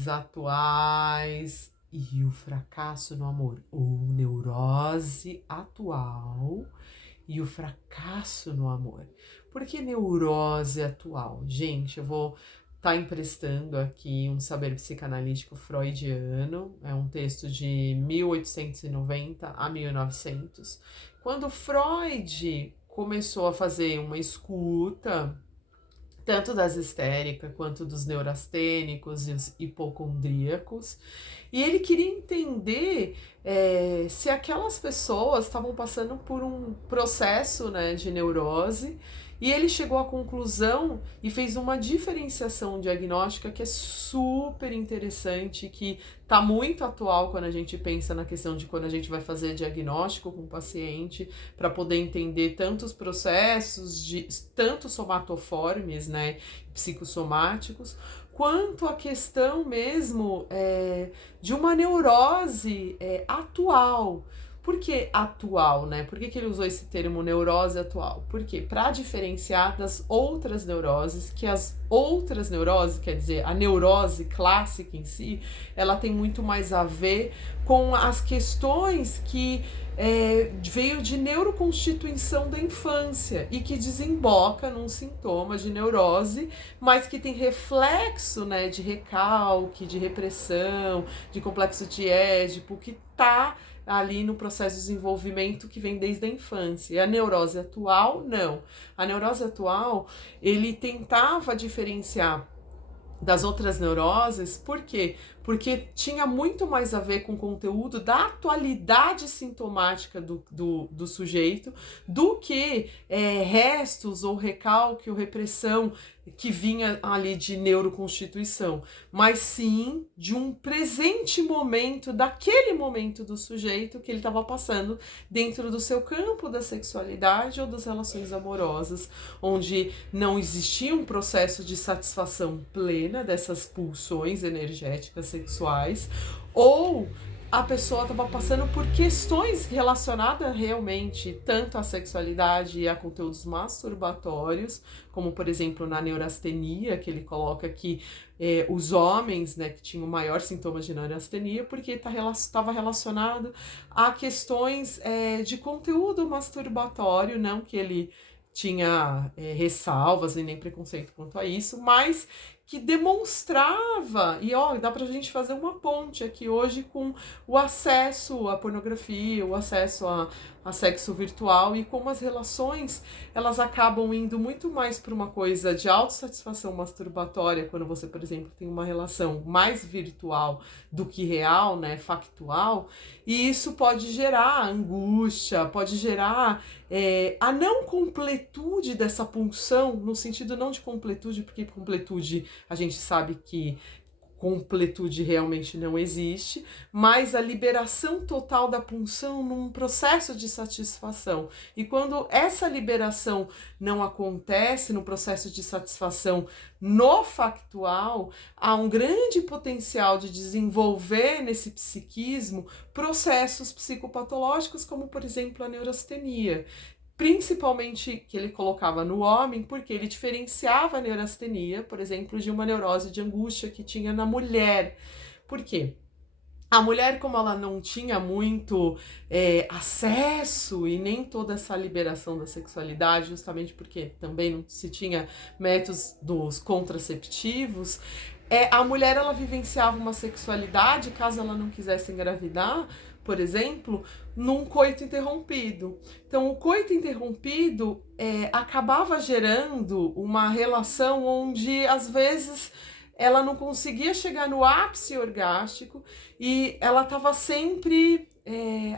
neuroses atuais e o fracasso no amor, ou neurose atual e o fracasso no amor. Por que neurose atual? Gente, eu vou estar emprestando aqui um saber psicanalítico freudiano, é um texto de 1890 a 1900, quando Freud começou a fazer uma escuta tanto das histéricas quanto dos neurastênicos e os hipocondríacos. E ele queria entender se aquelas pessoas estavam passando por um processo, né, de neurose. E ele chegou à conclusão e fez uma diferenciação diagnóstica que é super interessante, que está muito atual quando a gente pensa na questão de quando a gente vai fazer diagnóstico com o paciente, para poder entender tantos processos, tanto somatoformes, né, psicossomáticos, quanto a questão mesmo de uma neurose atual. Por que atual, né? Por que ele usou esse termo neurose atual? Porque para diferenciar das outras neuroses, que as outras neuroses, quer dizer, a neurose clássica em si, ela tem muito mais a ver com as questões que veio de neuroconstituição da infância e que desemboca num sintoma de neurose, mas que tem reflexo, né, de recalque, de repressão, de complexo de Édipo, que tá ali no processo de desenvolvimento que vem desde a infância. E a neurose atual, não. A neurose atual, ele tentava diferenciar das outras neuroses, por quê? Porque tinha muito mais a ver com o conteúdo da atualidade sintomática do sujeito do que restos ou recalque ou repressão que vinha ali de neuroconstituição, mas sim de um presente momento, daquele momento do sujeito que ele estava passando dentro do seu campo da sexualidade ou das relações amorosas, onde não existia um processo de satisfação plena dessas pulsões energéticas sexuais, ou a pessoa estava passando por questões relacionadas realmente tanto à sexualidade e a conteúdos masturbatórios, como por exemplo na neurastenia, que ele coloca que os homens, né, que tinham maior sintomas de neurastenia, porque estava relacionado a questões de conteúdo masturbatório, não que ele tinha ressalvas e nem preconceito quanto a isso, mas que demonstrava, e ó, dá pra gente fazer uma ponte aqui hoje com o acesso à pornografia, o acesso a sexo virtual e como as relações, elas acabam indo muito mais para uma coisa de autossatisfação masturbatória, quando você, por exemplo, tem uma relação mais virtual do que real, né, factual, e isso pode gerar angústia, pode gerar a não completude dessa pulsão, no sentido não de completude, porque completude a gente sabe que completude realmente não existe, mas a liberação total da pulsão num processo de satisfação. E quando essa liberação não acontece no processo de satisfação no factual, há um grande potencial de desenvolver nesse psiquismo processos psicopatológicos, como por exemplo a neurastenia. Principalmente que ele colocava no homem, porque ele diferenciava a neurastenia, por exemplo, de uma neurose de angústia que tinha na mulher. Por quê? A mulher, como ela não tinha muito acesso e nem toda essa liberação da sexualidade, justamente porque também não se tinha métodos dos contraceptivos, a mulher ela vivenciava uma sexualidade, caso ela não quisesse engravidar, por exemplo, num coito interrompido. Então, o coito interrompido acabava gerando uma relação onde, às vezes, ela não conseguia chegar no ápice orgástico e ela estava sempre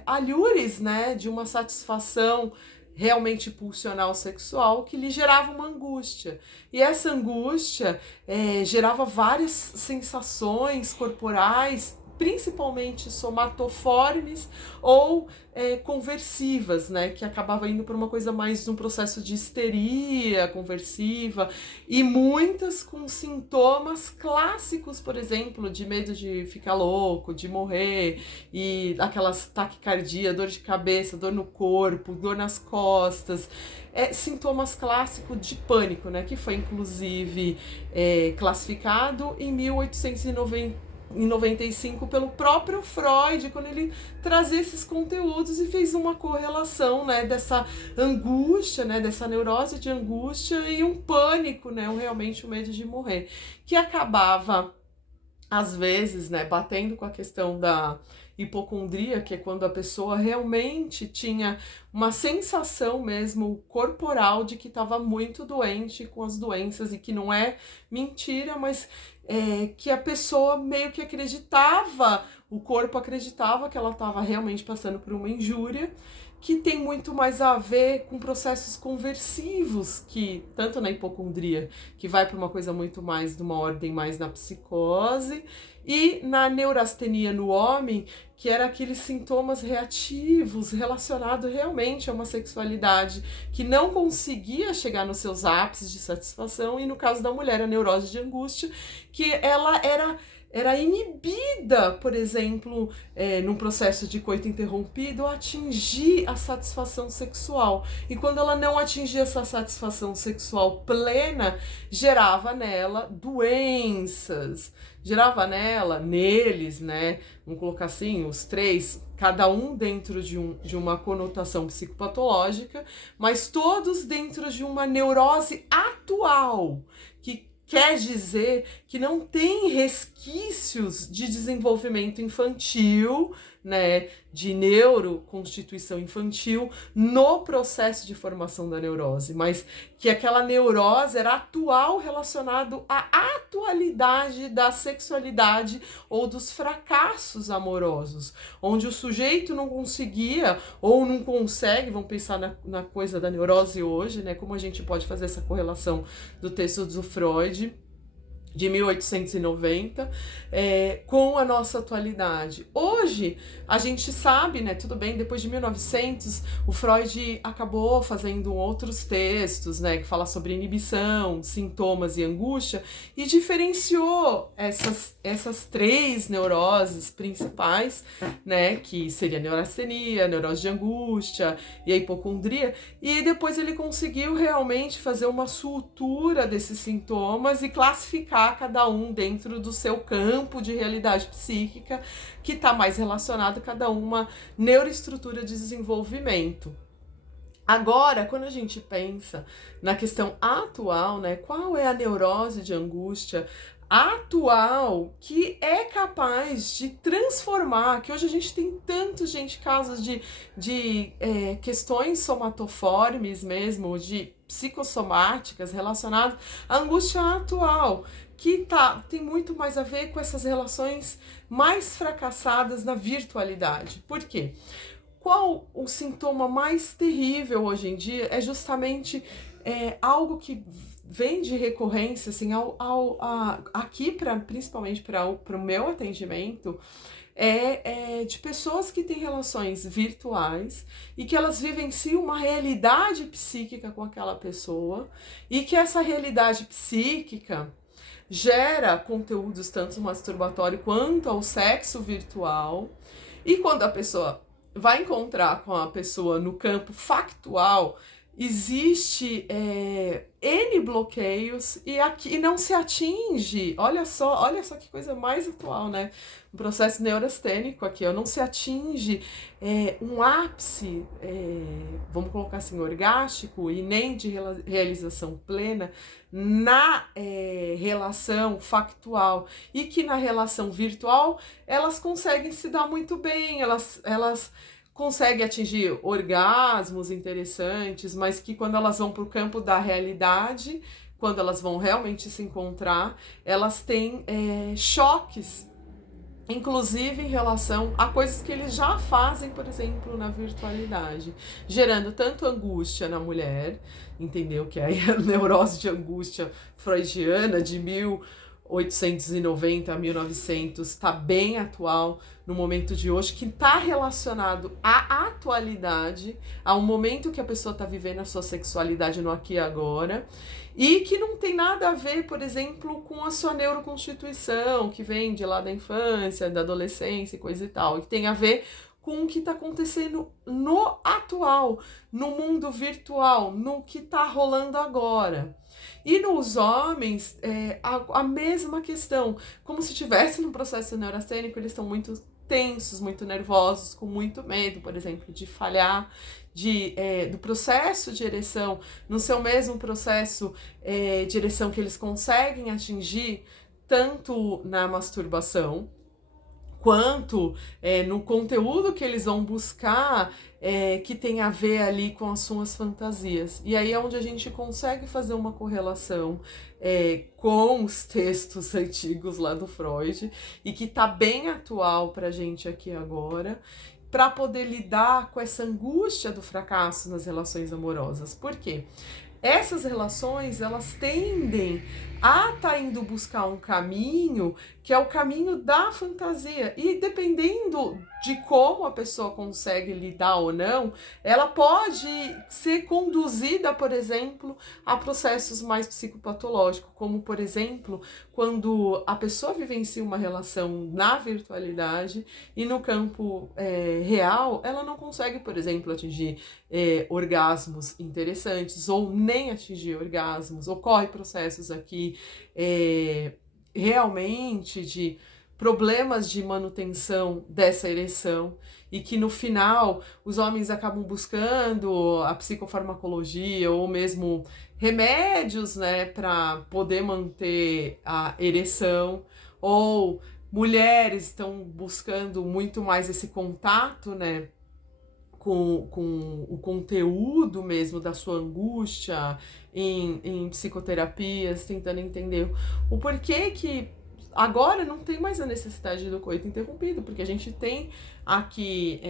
alhures, né, de uma satisfação realmente pulsional sexual que lhe gerava uma angústia. E essa angústia gerava várias sensações corporais, principalmente somatoformes ou conversivas, né, que acabava indo para uma coisa mais de um processo de histeria conversiva, e muitas com sintomas clássicos, por exemplo, de medo de ficar louco, de morrer, e aquelas taquicardia, dor de cabeça, dor no corpo, dor nas costas, sintomas clássicos de pânico, né, que foi inclusive classificado em 1890 em 95 pelo próprio Freud, quando ele trazia esses conteúdos e fez uma correlação, né, dessa angústia, né, dessa neurose de angústia e um pânico, né, realmente o medo de morrer, que acabava às vezes, né, batendo com a questão da hipocondria, que é quando a pessoa realmente tinha uma sensação mesmo corporal de que estava muito doente com as doenças, e que não é mentira, mas que a pessoa meio que acreditava, o corpo acreditava que ela estava realmente passando por uma injúria, que tem muito mais a ver com processos conversivos, que tanto na hipocondria, que vai para uma coisa muito mais de uma ordem mais na psicose, e na neurastenia no homem, que era aqueles sintomas reativos relacionados realmente a uma sexualidade que não conseguia chegar nos seus ápices de satisfação, e no caso da mulher, a neurose de angústia, que ela era inibida, por exemplo, num processo de coito interrompido, a atingir a satisfação sexual. E quando ela não atingia essa satisfação sexual plena, gerava nela doenças, gerava neles, né? Vamos colocar assim, os três, cada um dentro de uma conotação psicopatológica, mas todos dentro de uma neurose atual, que quer dizer que não tem resquícios de desenvolvimento infantil, né, de neuroconstituição infantil no processo de formação da neurose, mas que aquela neurose era atual, relacionado à atualidade da sexualidade ou dos fracassos amorosos, onde o sujeito não conseguia ou não consegue, vamos pensar na coisa da neurose hoje, né, como a gente pode fazer essa correlação do texto do Freud, de 1890, com a nossa atualidade. Hoje, a gente sabe, né, tudo bem, depois de 1900, o Freud acabou fazendo outros textos, né, que fala sobre inibição, sintomas e angústia, e diferenciou essas três neuroses principais, né, que seria a neurastenia, a neurose de angústia e a hipocondria, e depois ele conseguiu realmente fazer uma sutura desses sintomas e classificar cada um dentro do seu campo de realidade psíquica, que está mais relacionado a cada uma neuroestrutura de desenvolvimento. Agora, quando a gente pensa na questão atual, né, qual é a neurose de angústia atual que é capaz de transformar, que hoje a gente tem tanto, gente, casos de questões somatoformes mesmo, de psicossomáticas relacionadas à angústia atual, que tem muito mais a ver com essas relações mais fracassadas na virtualidade. Por quê? Qual o sintoma mais terrível hoje em dia? É justamente algo que vem de recorrência, assim, aqui, principalmente para o meu atendimento, de pessoas que têm relações virtuais e que elas vivenciam uma realidade psíquica com aquela pessoa, e que essa realidade psíquica gera conteúdos tanto masturbatório quanto ao sexo virtual, e quando a pessoa vai encontrar com a pessoa no campo factual, existe N bloqueios e não se atinge, olha só que coisa mais atual, né? Um processo neurastênico aqui, não se atinge um ápice, vamos colocar assim, orgástico, e nem de realização plena na relação factual, e que na relação virtual elas conseguem se dar muito bem, elas conseguem atingir orgasmos interessantes, mas que quando elas vão para o campo da realidade, quando elas vão realmente se encontrar, elas têm choques, inclusive em relação a coisas que eles já fazem, por exemplo, na virtualidade, gerando tanto angústia na mulher, entendeu? Que é a neurose de angústia freudiana de 1890 a 1900, está bem atual no momento de hoje, que está relacionado à atualidade, ao momento que a pessoa está vivendo a sua sexualidade no aqui e agora, e que não tem nada a ver, por exemplo, com a sua neuroconstituição, que vem de lá da infância, da adolescência e coisa e tal, e que tem a ver com o que está acontecendo no atual, no mundo virtual, no que está rolando agora. E nos homens, a mesma questão, como se tivesse no processo neurastênico, eles estão muito tensos, muito nervosos, com muito medo, por exemplo, de falhar, do processo de ereção, no seu mesmo processo de ereção que eles conseguem atingir, tanto na masturbação, quanto no conteúdo que eles vão buscar, que tem a ver ali com as suas fantasias. E aí é onde a gente consegue fazer uma correlação com os textos antigos lá do Freud, e que tá bem atual pra gente aqui agora, para poder lidar com essa angústia do fracasso nas relações amorosas. Por quê? Essas relações, elas tendem a estar indo buscar um caminho que é o caminho da fantasia. E dependendo de como a pessoa consegue lidar ou não, ela pode ser conduzida, por exemplo, a processos mais psicopatológicos, como, por exemplo, quando a pessoa vivencia uma relação na virtualidade e no campo real, ela não consegue, por exemplo, atingir orgasmos interessantes, ou nem atingir orgasmos. Ocorre processos aqui realmente de problemas de manutenção dessa ereção, e que no final os homens acabam buscando a psicofarmacologia ou mesmo remédios, né, para poder manter a ereção, ou mulheres estão buscando muito mais esse contato, né, com o conteúdo mesmo da sua angústia em psicoterapias, tentando entender o porquê que agora não tem mais a necessidade do coito interrompido, porque a gente tem aqui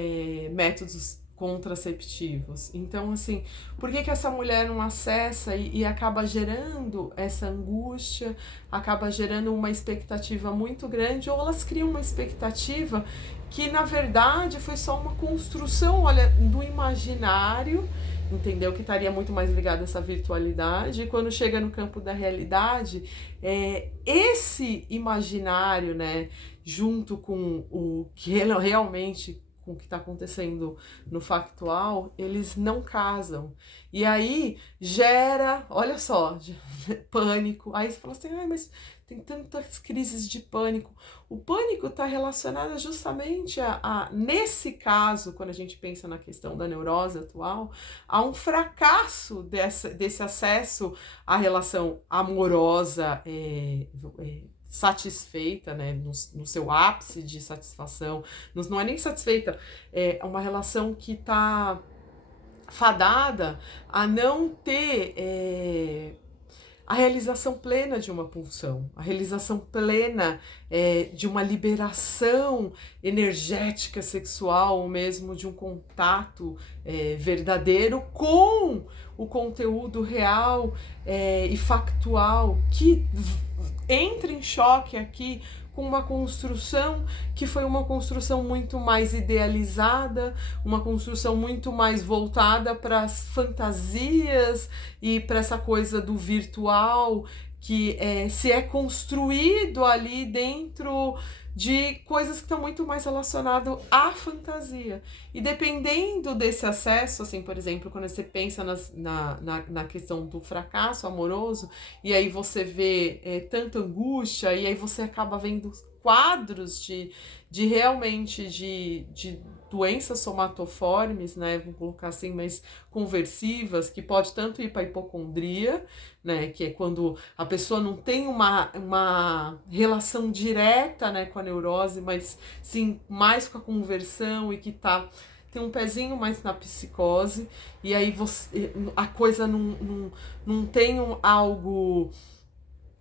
métodos contraceptivos. Então, assim, por que essa mulher não acessa e acaba gerando essa angústia, acaba gerando uma expectativa muito grande, ou elas criam uma expectativa que, na verdade, foi só uma construção, olha, do imaginário, entendeu? Que estaria muito mais ligado a essa virtualidade, e quando chega no campo da realidade, esse imaginário, né, junto com o que realmente, com o que está acontecendo no factual, eles não casam. E aí gera, olha só, pânico. Aí você fala assim, mas tem tantas crises de pânico. O pânico está relacionado justamente nesse caso, quando a gente pensa na questão da neurose atual, a um fracasso desse acesso à relação amorosa satisfeita, né, no seu ápice de satisfação. Não é nem satisfeita, é uma relação que está fadada a não ter a realização plena de uma pulsão, a realização plena de uma liberação energética sexual, ou mesmo de um contato verdadeiro com o conteúdo real e factual, que entra em choque aqui com uma construção que foi uma construção muito mais idealizada, uma construção muito mais voltada para as fantasias e para essa coisa do virtual, que se é construído ali dentro de coisas que estão muito mais relacionadas à fantasia. E dependendo desse acesso, assim, por exemplo, quando você pensa na questão do fracasso amoroso, e aí você vê tanta angústia, e aí você acaba vendo quadros de realmente de doenças somatoformes, né, vamos colocar assim, mais conversivas, que pode tanto ir para a hipocondria, né, que é quando a pessoa não tem uma relação direta, né, com a neurose, mas sim mais com a conversão, e que tem um pezinho mais na psicose, e aí a coisa não tem algo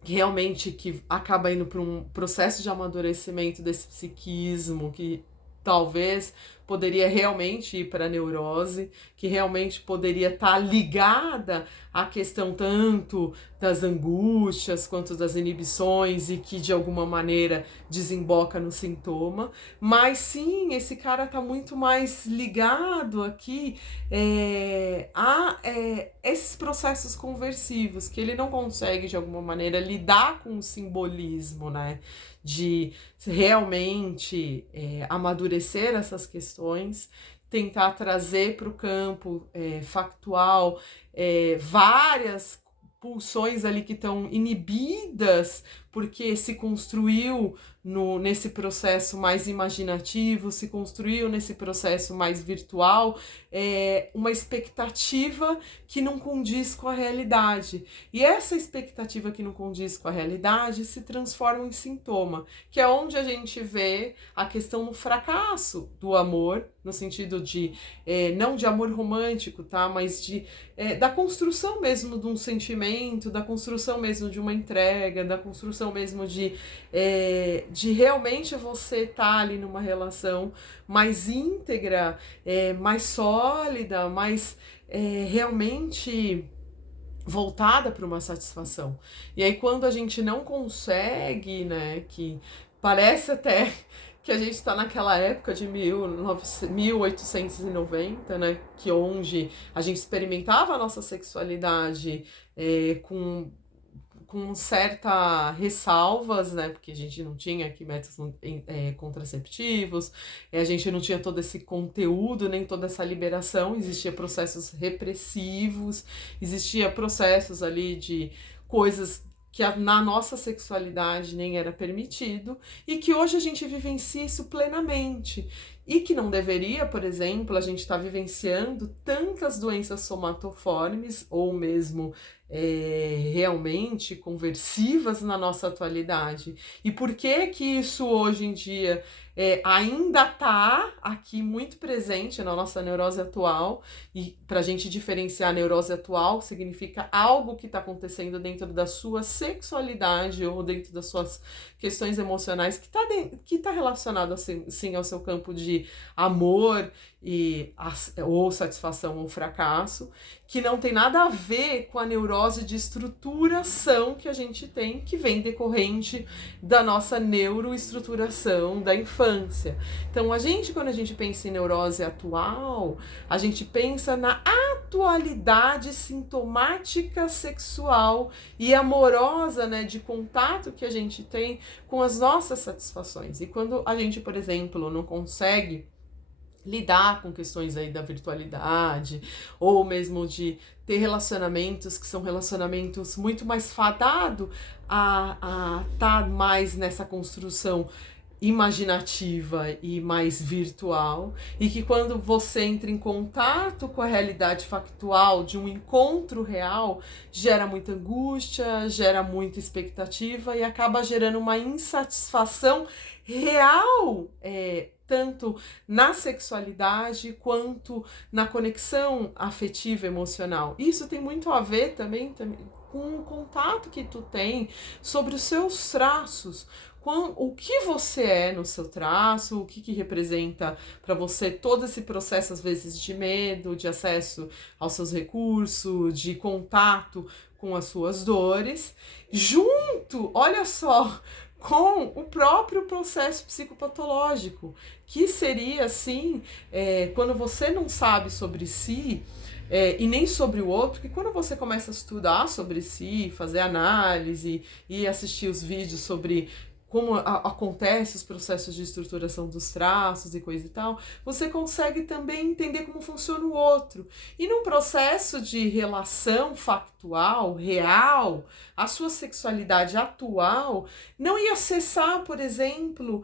realmente que acaba indo para um processo de amadurecimento desse psiquismo, que talvez poderia realmente ir para a neurose, que realmente poderia estar ligada à questão tanto das angústias quanto das inibições, e que de alguma maneira desemboca no sintoma. Mas sim, esse cara está muito mais ligado aqui a esses processos conversivos, que ele não consegue de alguma maneira lidar com o simbolismo, né, de realmente amadurecer essas questões, tentar trazer para o campo factual várias pulsões ali que estão inibidas, porque se construiu nesse processo mais imaginativo, se construiu nesse processo mais virtual, uma expectativa que não condiz com a realidade. E essa expectativa que não condiz com a realidade se transforma em sintoma, que é onde a gente vê a questão do fracasso do amor, no sentido de, não de amor romântico, tá? Mas da construção mesmo de um sentimento, da construção mesmo de uma entrega, da construção mesmo de realmente você estar ali numa relação mais íntegra, mais sólida, mais realmente voltada para uma satisfação. E aí quando a gente não consegue, né, que parece até que a gente está naquela época de 1890, né, que onde a gente experimentava a nossa sexualidade com certa ressalvas, né, porque a gente não tinha aqui métodos contraceptivos, a gente não tinha todo esse conteúdo, nem toda essa liberação, existia processos repressivos, existia processos ali de coisas que na nossa sexualidade nem era permitido, e que hoje a gente vivencia isso plenamente. E que não deveria, por exemplo, a gente estar vivenciando tantas doenças somatoformes, ou mesmo realmente conversivas na nossa atualidade. E por que que isso hoje em dia ainda está aqui muito presente na nossa neurose atual? E para a gente diferenciar a neurose atual, significa algo que está acontecendo dentro da sua sexualidade ou dentro das suas questões emocionais que tá relacionado assim, sim, ao seu campo de amor ou satisfação ou fracasso, que não tem nada a ver com a neurose de estruturação que a gente tem, que vem decorrente da nossa neuroestruturação da infância. Então, quando a gente pensa em neurose atual, a gente pensa na atualidade sintomática sexual e amorosa, né, de contato que a gente tem com as nossas satisfações. E quando a gente, por exemplo, não consegue lidar com questões aí da virtualidade, ou mesmo de ter relacionamentos que são relacionamentos muito mais fadados a estar mais nessa construção imaginativa e mais virtual, e que quando você entra em contato com a realidade factual de um encontro real, gera muita angústia, gera muita expectativa e acaba gerando uma insatisfação real, tanto na sexualidade quanto na conexão afetiva emocional. Isso tem muito a ver também com o contato que tu tem sobre os seus traços, o que você é no seu traço, o que representa para você todo esse processo, às vezes, de medo, de acesso aos seus recursos, de contato com as suas dores, junto, olha só, com o próprio processo psicopatológico, que seria, assim, quando você não sabe sobre si, e nem sobre o outro, que quando você começa a estudar sobre si, fazer análise e assistir os vídeos sobre como acontece os processos de estruturação dos traços e coisa e tal, você consegue também entender como funciona o outro. E num processo de relação factual, real, a sua sexualidade atual não ia cessar, por exemplo,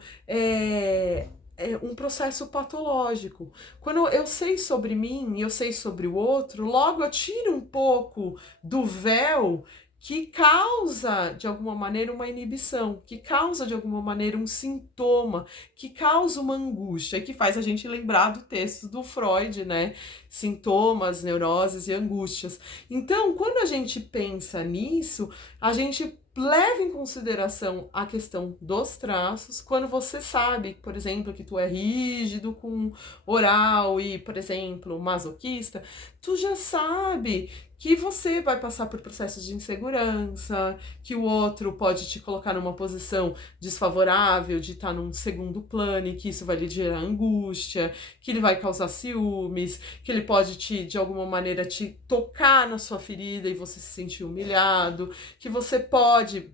um processo patológico. Quando eu sei sobre mim e eu sei sobre o outro, logo eu tiro um pouco do véu que causa, de alguma maneira, uma inibição, que causa, de alguma maneira, um sintoma, que causa uma angústia, que faz a gente lembrar do texto do Freud, né? Sintomas, neuroses e angústias. Então, quando a gente pensa nisso, a gente leva em consideração a questão dos traços. Quando você sabe, por exemplo, que tu é rígido com oral e, por exemplo, masoquista, tu já sabe que você vai passar por processos de insegurança, que o outro pode te colocar numa posição desfavorável, de estar num segundo plano, e que isso vai lhe gerar angústia, que ele vai causar ciúmes, que ele pode de alguma maneira, te tocar na sua ferida e você se sentir humilhado, que você pode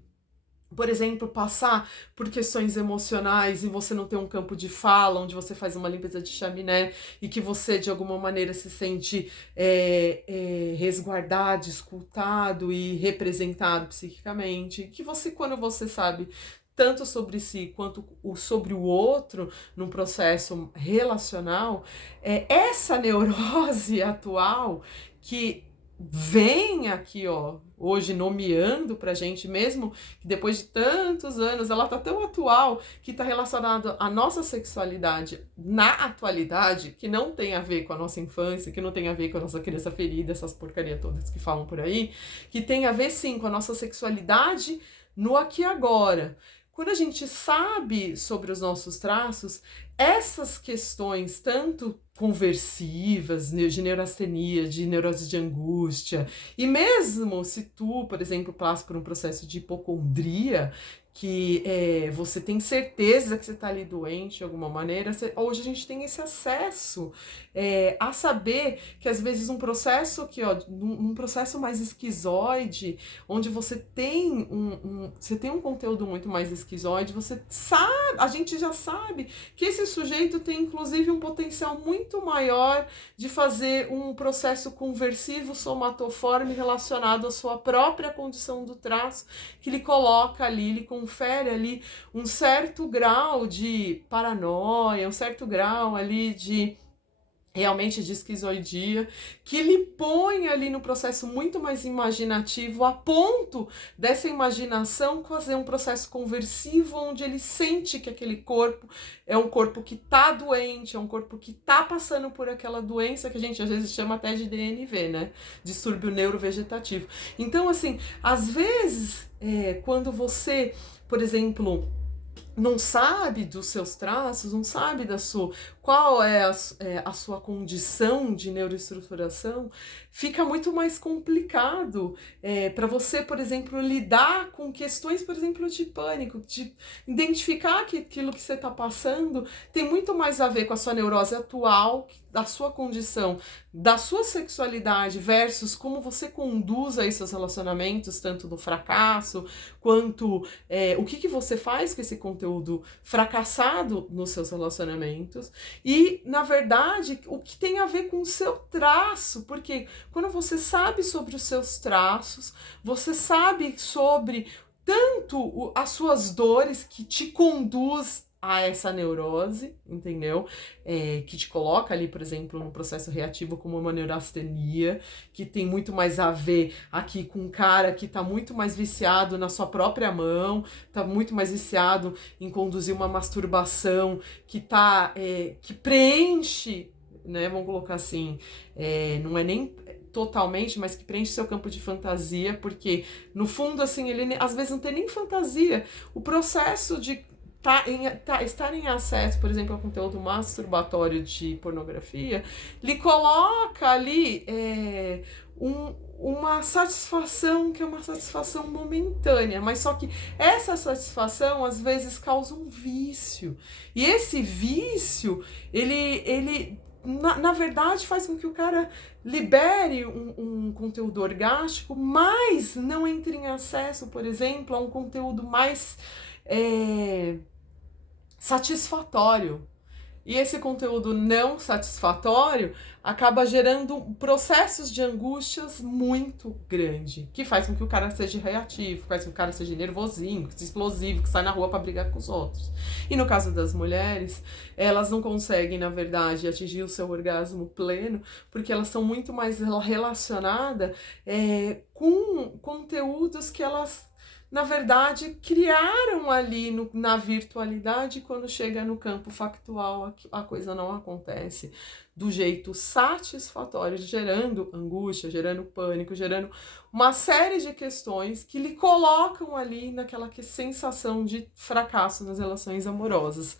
por exemplo, passar por questões emocionais e você não ter um campo de fala, onde você faz uma limpeza de chaminé e que você, de alguma maneira, se sente resguardado, escutado e representado psiquicamente. Que você, quando você sabe tanto sobre si quanto sobre o outro, num processo relacional, essa neurose atual que vem aqui, ó, hoje nomeando pra gente, mesmo que depois de tantos anos, ela tá tão atual, que tá relacionado à nossa sexualidade na atualidade, que não tem a ver com a nossa infância, que não tem a ver com a nossa criança ferida, essas porcaria todas que falam por aí, que tem a ver sim com a nossa sexualidade no aqui e agora. Quando a gente sabe sobre os nossos traços, essas questões, tanto conversivas, de neurastenia, de neurose de angústia, e mesmo se tu, por exemplo, passa por um processo de hipocondria, que você tem certeza que você está ali doente de alguma maneira, hoje a gente tem esse acesso a saber que às vezes um processo que, ó, um processo mais esquizoide, onde você tem você tem um conteúdo muito mais esquizoide, você sabe, a gente já sabe que esse sujeito tem inclusive um potencial muito maior de fazer um processo conversivo somatoforme relacionado à sua própria condição do traço, que lhe coloca ali, lhe confere ali um certo grau de paranoia, um certo grau ali de realmente de esquizoidia, que lhe põe ali no processo muito mais imaginativo, a ponto dessa imaginação fazer um processo conversivo, onde ele sente que aquele corpo é um corpo que tá doente, é um corpo que tá passando por aquela doença que a gente às vezes chama até de DNV, né? Distúrbio neurovegetativo. Então, assim, às vezes, quando você, por exemplo, não sabe dos seus traços, não sabe qual é a sua condição de neuroestruturação, fica muito mais complicado para você, por exemplo, lidar com questões, por exemplo, de pânico, de identificar que aquilo que você está passando tem muito mais a ver com a sua neurose atual, da sua condição, da sua sexualidade versus como você conduz aí seus relacionamentos, tanto do fracasso, quanto o que você faz com esse conteúdo fracassado nos seus relacionamentos e, na verdade, o que tem a ver com o seu traço, porque quando você sabe sobre os seus traços, você sabe sobre tanto as suas dores que te conduz a essa neurose, entendeu? Que te coloca ali, por exemplo, no processo reativo como uma neurastenia, que tem muito mais a ver aqui com um cara que tá muito mais viciado na sua própria mão, tá muito mais viciado em conduzir uma masturbação que que preenche, né? Vamos colocar assim, não é nem totalmente, mas que preenche seu campo de fantasia, porque no fundo, assim, ele às vezes não tem nem fantasia. O processo de estar em acesso, por exemplo, ao conteúdo masturbatório de pornografia, lhe coloca ali uma satisfação que é uma satisfação momentânea, mas só que essa satisfação às vezes causa um vício. E esse vício, ele na verdade faz com que o cara libere um conteúdo orgástico, mas não entre em acesso, por exemplo, a um conteúdo mais satisfatório. E esse conteúdo não satisfatório acaba gerando processos de angústias muito grandes, que faz com que o cara seja reativo, faz com que o cara seja nervosinho, explosivo, que sai na rua para brigar com os outros. E no caso das mulheres, elas não conseguem, na verdade, atingir o seu orgasmo pleno, porque elas são muito mais relacionadas com conteúdos que elas, na verdade, criaram ali na virtualidade. Quando chega no campo factual, a coisa não acontece do jeito satisfatório, gerando angústia, gerando pânico, gerando uma série de questões que lhe colocam ali naquela sensação de fracasso nas relações amorosas.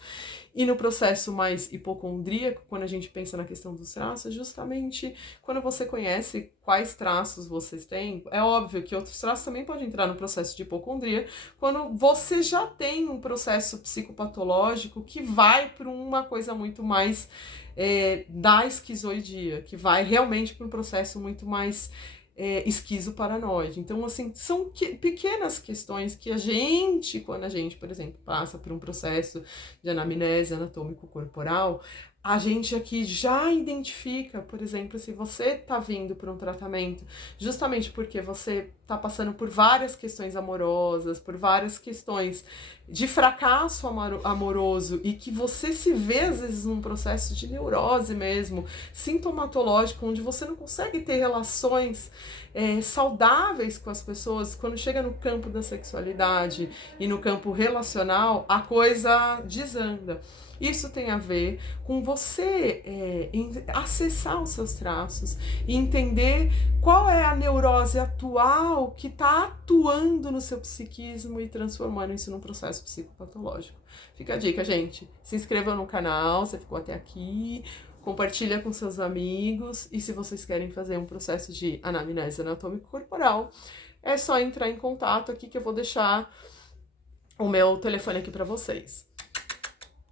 E no processo mais hipocondríaco, quando a gente pensa na questão dos traços, justamente quando você conhece quais traços vocês têm, é óbvio que outros traços também podem entrar no processo de hipocondria, quando você já tem um processo psicopatológico que vai para uma coisa muito mais da esquizoidia, que vai realmente para um processo muito mais esquizoparanoide. Então, assim, são pequenas questões que a gente, quando a gente, por exemplo, passa por um processo de anamnese anatômico-corporal, a gente aqui já identifica, por exemplo, se você está vindo para um tratamento justamente porque você está passando por várias questões amorosas, por várias questões de fracasso amoroso e que você se vê às vezes num processo de neurose mesmo, sintomatológico, onde você não consegue ter relações saudáveis com as pessoas, quando chega no campo da sexualidade e no campo relacional, a coisa desanda. Isso tem a ver com você acessar os seus traços e entender qual é a neurose atual que está atuando no seu psiquismo e transformando isso num processo psicopatológico. Fica a dica, gente. Se inscreva no canal, você ficou até aqui. Compartilha com seus amigos. E se vocês querem fazer um processo de anamnese anatômico corporal, é só entrar em contato aqui que eu vou deixar o meu telefone aqui para vocês.